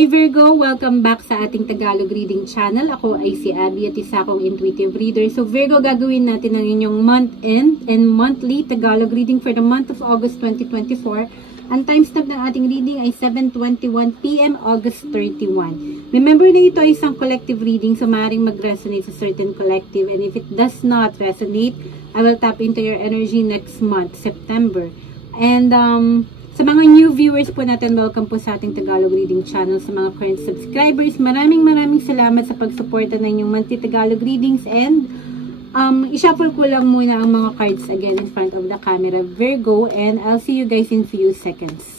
Hi Virgo! Welcome back sa ating Tagalog Reading Channel. Ako ay si Abby at isa akong intuitive reader. So Virgo, gagawin natin ang inyong month-end and monthly Tagalog reading for the month of August 2024. Ang timestamp ng ating reading ay 7:21 PM, August 31. Remember na ito ay isang collective reading, so maaaring mag-resonate sa certain collective. And if it does not resonate, I will tap into your energy next month, September. And sa mga new viewers po natin, welcome po sa ating Tagalog Reading Channel. Sa mga current subscribers, maraming salamat sa pagsuporta ng inyong monthly Tagalog readings. And i-shuffle ko lang muna ang mga cards again in front of the camera, Virgo, and I'll see you guys in few seconds.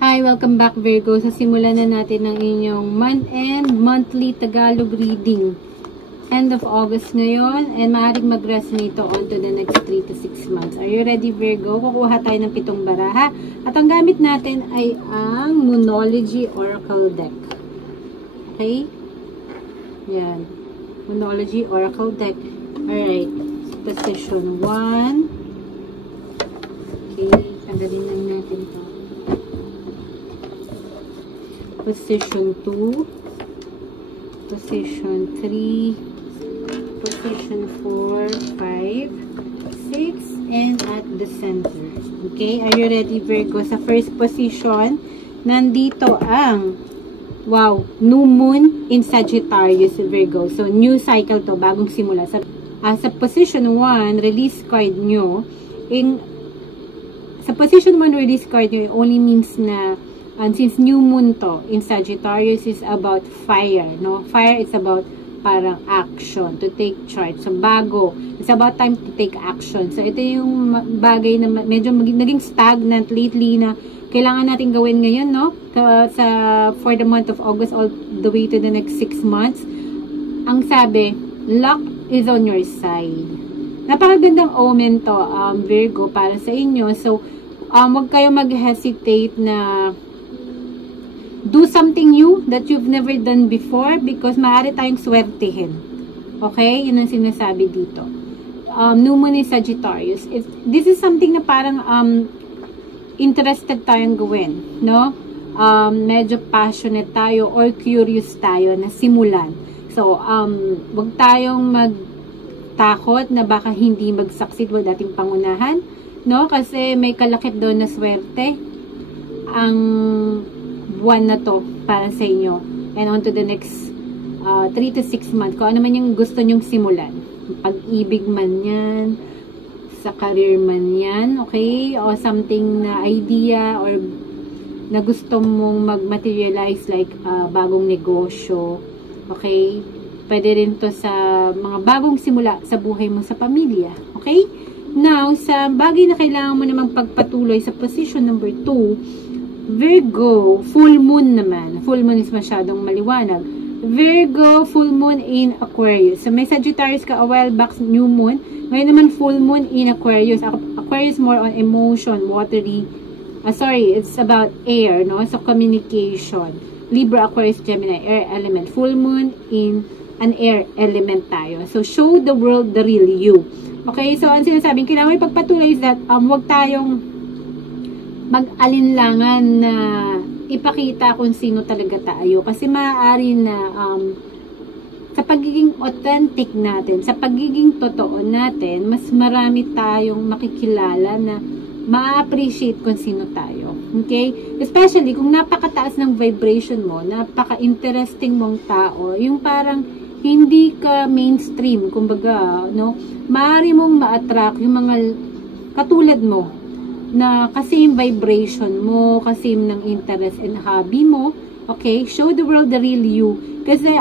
Hi, welcome back Virgo. So simulan na natin ang inyong month-end monthly Tagalog reading. End of August ngayon, and maaaring mag-resonate on to the next 3 to 6 months. Are you ready Virgo? Kukuha tayo ng 7 baraha. At ang gamit natin ay ang Moonology Oracle Deck. Okay? Yan. Moonology Oracle Deck. Alright. Position 1. Okay. Tanggalin lang natin ito. Position 2, position 3, position 4, 5, 6, and at the center. Okay, are you ready Virgo? Sa first position, nandito ang, wow, new moon in Sagittarius Virgo. So, new cycle to, bagong simula. Sa position 1, release card nyo, sa position 1, release card nyo, it only means na and since new moon to in Sagittarius is about fire, no? Fire is about parang action, to take charge. So, bago. It's about time to take action. So, ito yung bagay na medyo naging stagnant lately na kailangan natin gawin ngayon, no? For the month of August all the way to the next 6 months. Ang sabi, luck is on your side. Napakagandang omen to, Virgo, para sa inyo. So, wag kayo mag-hesitate na do something new that you've never done before because maaari tayong swertihin. Okay? Yun ang sinasabi dito. New moon in Sagittarius. This is something na parang interested tayong gawin. No? Medyo passionate tayo or curious tayo na simulan. So, wag tayong magtakot na baka hindi mag-succeed wag dating pangunahan. No? Kasi may kalakip doon na swerte ang buwan na to para sa inyo and on to the next 3 to 6 months. Kung ano man yung gusto nyong simulan, pag-ibig man yan, sa career man yan, okay, o something na idea or na gusto mong mag-materialize like bagong negosyo, okay, pwede rin to sa mga bagong simula sa buhay mo sa pamilya, okay. Now, sa bagay na kailangan mo namang pagpatuloy sa position number 2, Virgo, full moon naman. Full moon is masyadong maliwanag. Virgo, full moon in Aquarius. So, may Sagittarius ka a while back, new moon. Ngayon naman, full moon in Aquarius. Aquarius more on emotion, watery. It's about air, no? So, communication. Libra, Aquarius, Gemini, air element. Full moon in an air element tayo. So, show the world the real you. Okay, so, ang sinasabing, kailangan may pagpatuloy is that, wag tayong mag-alinlangan na ipakita kung sino talaga tayo. Kasi maaari na sa pagiging authentic natin, sa pagiging totoo natin, mas marami tayong makikilala na ma-appreciate kung sino tayo. Okay? Especially kung napakataas ng vibration mo, napaka-interesting mong tao, yung parang hindi ka mainstream, kumbaga, no? Maaari mong ma-attract yung mga katulad mo, na kasi yung vibration mo, kasi ng interest and hobby mo, okay, show the world the real you. Kasi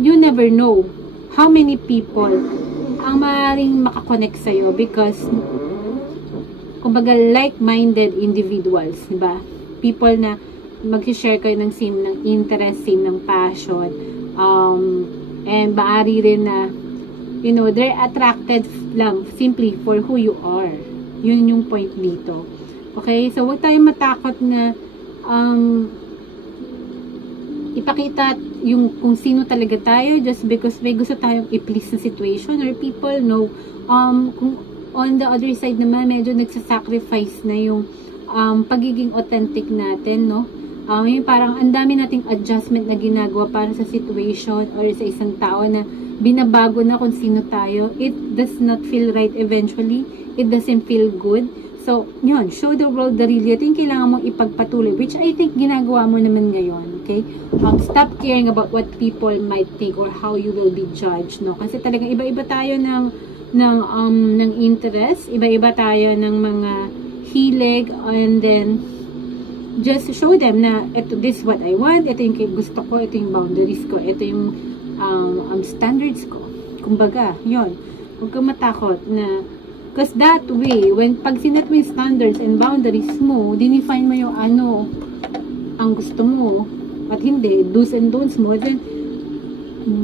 you never know how many people ang maaaring makakonect sa'yo because kumbaga like-minded individuals, diba? People na mag-share kayo ng same ng interest, same ng passion, and maaari rin na, you know, they're attracted lang simply for who you are. Yun yung point dito. Okay? So, huwag tayong matakot na ipakita yung kung sino talaga tayo just because may gusto tayong i-please sa situation or people. No, kung on the other side naman, medyo nagsasacrifice na yung pagiging authentic natin, no? Yung parang ang dami nating adjustment na ginagawa para sa situation or sa isang tao na binabago na kung sino tayo. It does not feel right eventually. It doesn't feel good. So, yun, show the world the real you. Ito yung kailangan mong ipagpatuloy, which I think ginagawa mo naman ngayon, okay? Stop caring about what people might think or how you will be judged, no? Kasi talagang iba-iba tayo ng interest, iba-iba tayo ng mga hilig, and then just show them na this is what I want, ito yung gusto ko, ito yung boundaries ko, ito yung standards ko. Kumbaga, yun. Huwag kang matakot na, because that way, pag sinet mo yung standards and boundaries mo, dinefine mo yung ano ang gusto mo, at hindi, do's and don'ts mo, then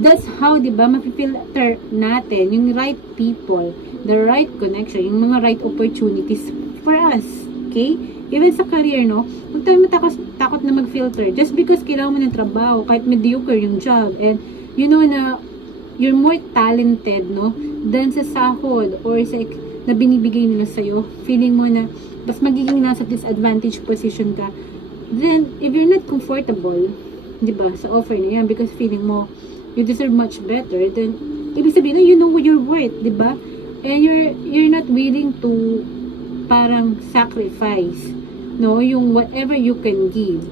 that's how, diba, mapifilter natin yung right people, the right connection, yung mga right opportunities for us, okay? Even sa career, no? Huwag tayo matakot na mag-filter. Just because kailangan mo ng trabaho, kahit mediocre yung job, and you know na you're more talented, no? Than sa sahod or sa na binibigay nila sa'yo. Feeling mo na mas magiging nasa disadvantage position ka. Then, if you're not comfortable, diba, sa offer na yan, because feeling mo you deserve much better, then ibig sabihin na you know your worth, diba? And you're not willing to parang sacrifice, no, yung whatever you can give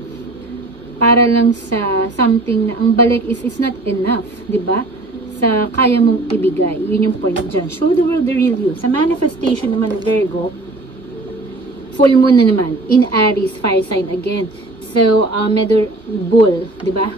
para lang sa something na ang balik is not enough, diba? Sa kaya mong ibigay. Yun yung point dyan. Show the world the real you. Sa manifestation naman, Virgo, full moon na naman in Aries, fire sign again. So, bull, diba?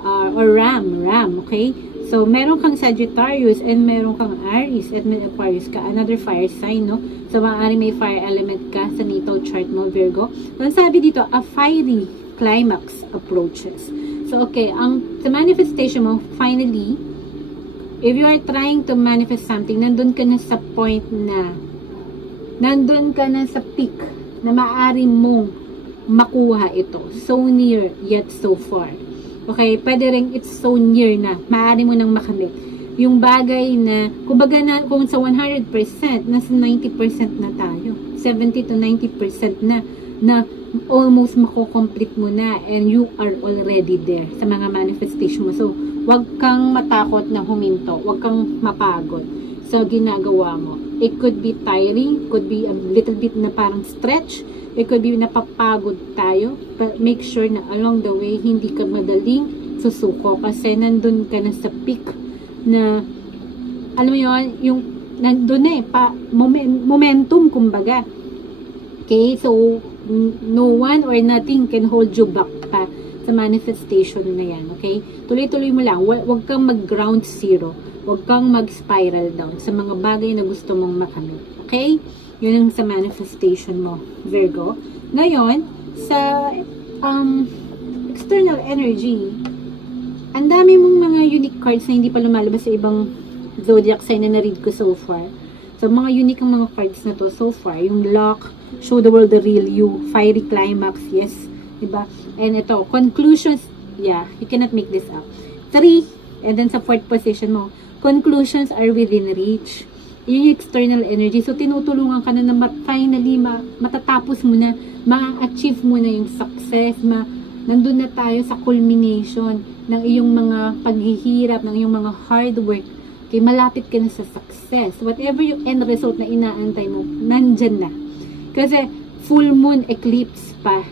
Or ram, okay? So, meron kang Sagittarius and meron kang Aries at may Aquarius ka. Another fire sign, no? So, maaari may fire element ka sa natal chart mo, Virgo. So, sabi dito, a fiery climax approaches. So, okay, sa manifestation mo, finally, if you are trying to manifest something, nandun ka na sa point na, nandun ka na sa peak na maaari mong makuha ito. So near, yet so far. Okay, pwede rin it's so near na, maaari mo nang makamit. Yung bagay na, kumbaga na, kung sa 100%, nasa 90% na tayo. 70 to 90% na almost mako-complete mo na and you are already there sa mga manifestation mo. So, wag kang matakot na huminto. Wag kang mapagod sa ginagawa mo. It could be tiring, could be a little bit na parang stretch, it could be napapagod tayo, but make sure na along the way, hindi ka madaling susuko kasi nandun ka na sa peak na, alam mo yun, yung nandun na momentum kumbaga. Okay, so no one or nothing can hold you back pa sa manifestation na yan, okay? Tuloy-tuloy mo lang, huwag kang mag-ground zero, huwag kang mag-spiral down sa mga bagay na gusto mong makamit, okay? Yun ang sa manifestation mo, Virgo. Ngayon, sa external energy, ang dami mong mga unique cards na hindi pa lumalabas sa ibang zodiac sign na na-read ko so far. So, mga unique ang mga cards na to so far. Yung Lock, Show the World the Real You, Fiery Climax, yes, diba? And ito, Conclusions, yeah, you cannot make this up. 3, and then sa 4th position mo, Conclusions are within reach. Yung external energy. So, tinutulungan ka na finally, matatapos mo na, ma-achieve mo na yung success, nandun na tayo sa culmination ng iyong mga paghihirap, ng iyong mga hard work. Okay, malapit ka na sa success. Whatever yung end result na inaantay mo, nandyan na. Kasi, full moon eclipse pa.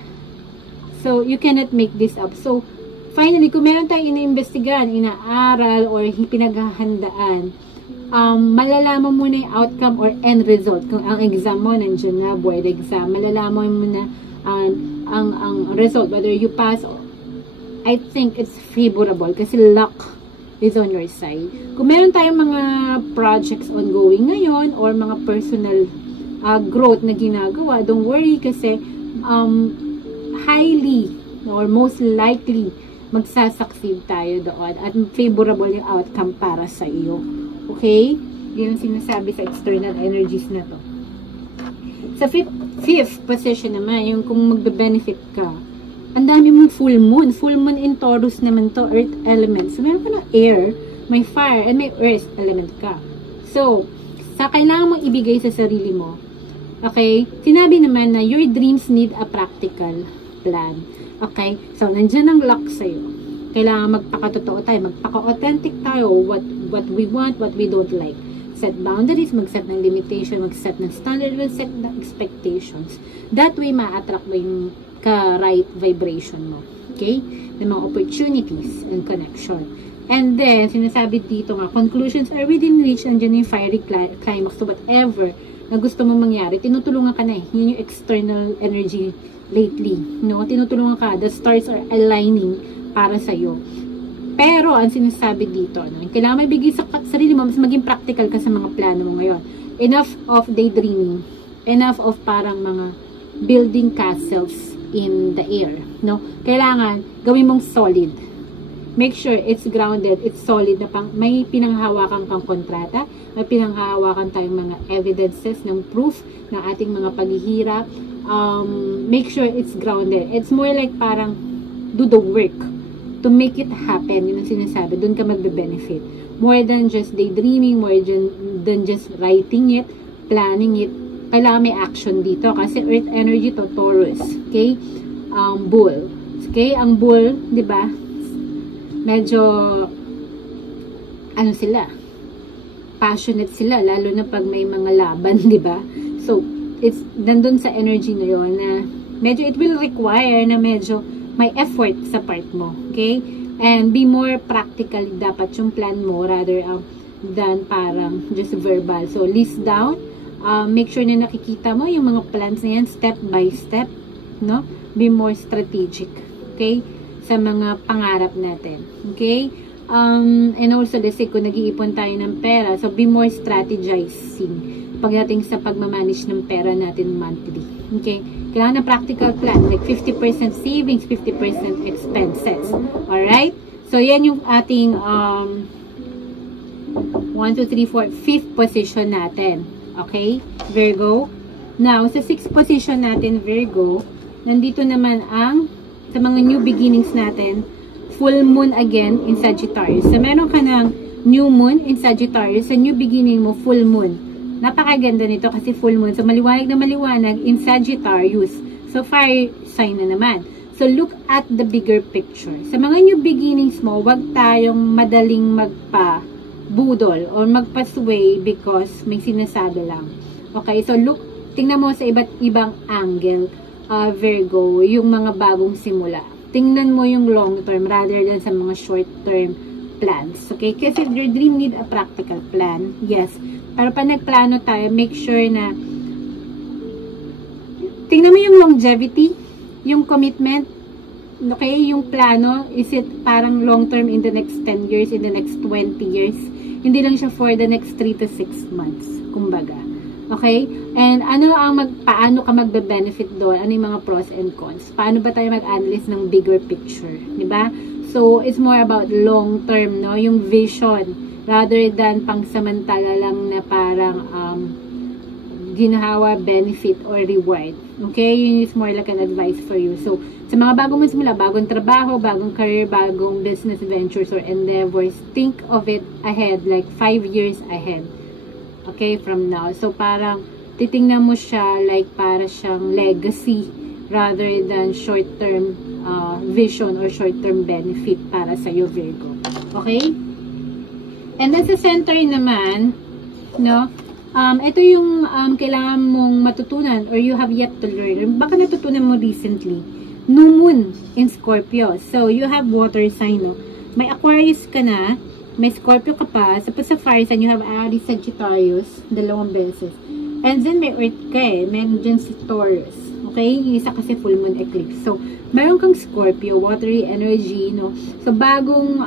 So, you cannot make this up. So, finally, kung meron tayong iniimbestigahan, inaaral, or pinaghahandaan, malalaman mo na yung outcome or end result. Kung ang exam mo, nandiyan na, board exam, malalaman mo na ang result, whether you pass, I think it's favorable kasi luck is on your side. Kung meron tayong mga projects ongoing ngayon or mga personal growth na ginagawa, don't worry kasi highly or most likely magsasucceed tayo doon at favorable yung outcome para sa iyo. Okay? Yun ang sinasabi sa external energies na to. Sa fifth position naman, yung kung magbe-benefit ka, ang dami mong full moon. Full moon in Taurus naman to, earth element. So, meron ka ng air, may fire, and may earth element ka. So, sa kailangan mong ibigay sa sarili mo, okay, sinabi naman na your dreams need a practical plan. Okay, so, nandyan ang luck sa'yo. Kailangan magpakatotoo tayo, magpaka-authentic tayo, what we want, what we don't like. Set boundaries, mag-set ng limitation, mag-set ng standard, mag-set ng expectations. That way, ma-attract mo yung ka-right vibration mo. Okay? Ng mga opportunities and connection. And then, sinasabi dito nga, conclusions are within reach, andyan yung fiery climax to whatever na gusto mo mangyari. Tinutulungan ka na eh. Yun yung external energy lately. No? Tinutulungan ka. The stars are aligning para sa'yo. Pero, ang sinasabi dito, no? Kailangan may bigay sa sarili mo, mas maging practical ka sa mga plano mo ngayon. Enough of daydreaming. Enough of parang mga building castles in the air. No? Kailangan, gawin mong solid. Make sure it's grounded, it's solid na may pinanghahawakan kang kontrata, may pinanghahawakan tayong mga evidences ng proof ng ating mga paghihirap. Make sure it's grounded. It's more like parang do the work to make it happen. Yun ang sinasabi. Doon ka magbe-benefit. More than just daydreaming, more than just writing it, planning it. Kailangan may action dito kasi earth energy to Taurus. Okay? Bull. Okay? Ang bull, di ba? Medyo ano sila? Passionate sila lalo na pag may mga laban, di ba? So, it's nandun sa energy na yun na medyo it will require na medyo may effort sa part mo. Okay? And be more practical dapat yung plan mo rather than parang just verbal. So, list down. Make sure na nakikita mo yung mga plans na yan step by step. No? Be more strategic. Okay? Sa mga pangarap natin. Okay? And also, let's say, kung nag-iipon tayo ng pera, so be more strategizing pagdating sa pagmamanage ng pera natin monthly. Okay? Kailangan na practical plan. Like 50% savings, 50% expenses. Alright? So, yan yung ating 1, 2, 3, 4, 5th position natin. Okay? Virgo. Now, sa 6th position natin, Virgo, nandito naman ang sa mga new beginnings natin, full moon again in Sagittarius. So, meron ka ng new moon in Sagittarius. Sa new beginning mo, full moon. Napakaganda nito kasi full moon. So, maliwanag na maliwanag in Sagittarius. So, fire sign na naman. So, look at the bigger picture. Sa mga new beginnings mo, wag tayong madaling magpa-budol or magpa-sway because may sinasabi lang. Okay? So, look, tingnan mo sa iba't ibang angle. Virgo, yung mga bagong simula. Tingnan mo yung long term rather than sa mga short term plans. Okay? Kasi your dream need a practical plan. Yes. Pero pag nagplano tayo, make sure na tingnan mo yung longevity, yung commitment. Okay? Yung plano, is it parang long term in the next 10 years, in the next 20 years? Hindi lang siya for the next 3 to 6 months. Kumbaga. Okay? And paano ka magbe-benefit doon? Ano yung mga pros and cons? Paano ba tayo mag-analyze ng bigger picture? Diba? So, it's more about long term, no? Yung vision. Rather than pangsamantala lang na parang ginawa, benefit, or reward. Okay? Yun is more like an advice for you. So, sa mga bagong simula, bagong trabaho, bagong career, bagong business ventures or endeavors, think of it ahead, like 5 years ahead. Okay, from now. So, parang titingnan mo siya like para siyang legacy rather than short-term vision or short-term benefit para sa iyo, Virgo. Okay? And then sa center naman, no, ito yung kailangan mong matutunan or you have yet to learn. Baka natutunan mo recently. New Moon in Scorpio. So, you have water sign, no? May Aquarius ka na, may Scorpio ka pa. Sa fire sign, you have Aries, Sagittarius, dalawang beses. And then, may Earth ka eh. Meron dyan si Taurus. Okay? Yung isa kasi full moon eclipse. So, meron kang Scorpio, watery energy, no? So, bagong,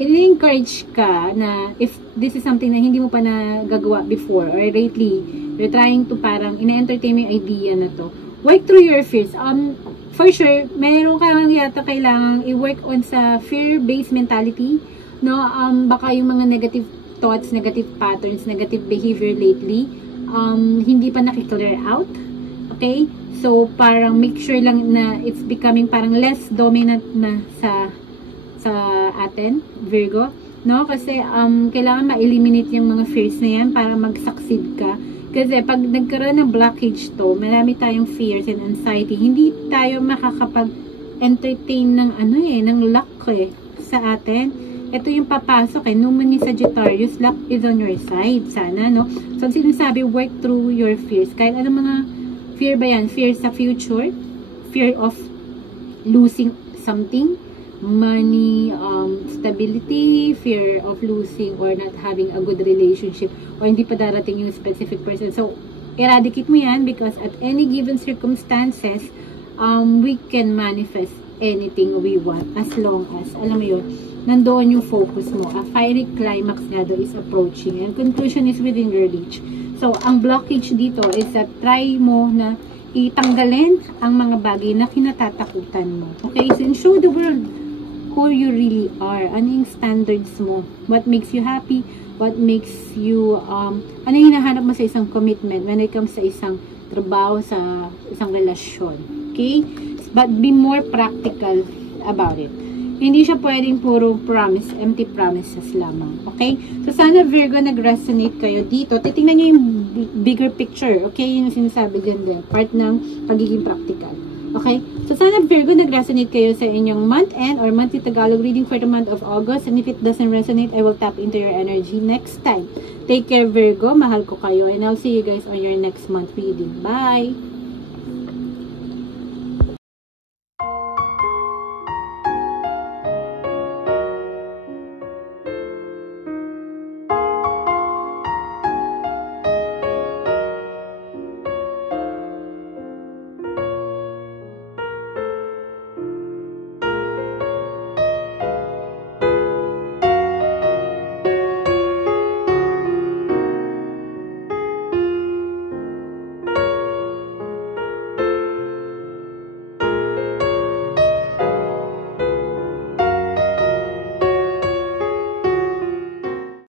i-encourage ka na if this is something na hindi mo pa nagagawa before or lately, you're trying to parang ina-entertain yung idea na to. Work through your fears. For sure, meron ka yata kailangang i-work on sa fear-based mentality. No, baka yung mga negative thoughts, negative patterns, negative behavior lately, hindi pa nakiklear out. Okay? So, parang make sure lang na it's becoming parang less dominant na sa atin, Virgo. No? Kasi, kailangan ma-eliminate yung mga fears na yan para mag-succeed ka. Kasi, pag nagkaroon ng blockage to, marami tayong fears and anxiety, hindi tayo makakapag-entertain ng ng luck sa atin. Ito yung papasok New Moon ni Sagittarius, luck is on your side. Sana, no? So, sinasabi, work through your fears. Kahit ano mga fear ba yan? Fear sa future, fear of losing something, money, stability, fear of losing or not having a good relationship, or hindi pa darating yung specific person. So, eradicate mo yan because at any given circumstances, we can manifest anything we want as long as, alam mo yun, nandoon yung focus mo. A fiery climax nga is approaching and conclusion is within your reach. So, ang blockage dito is that try mo na itanggalin ang mga bagay na kinatatakutan mo. Okay? So, show the world who you really are. Ano yung standards mo? What makes you happy? What makes you, ano yung hinahanap mo sa isang commitment when it comes sa isang trabaho, sa isang relasyon. Okay? But be more practical about it. Hindi siya pwedeng puro promise, empty promises lamang. Okay? So, sana Virgo nag-resonate kayo dito. Titingnan nyo yung bigger picture. Okay? Yung sinasabi din. Part ng pagiging practical. Okay? So, sana Virgo nag-resonate kayo sa inyong month end or monthly Tagalog reading for the month of August. And if it doesn't resonate, I will tap into your energy next time. Take care, Virgo. Mahal ko kayo. And I'll see you guys on your next month reading. Bye!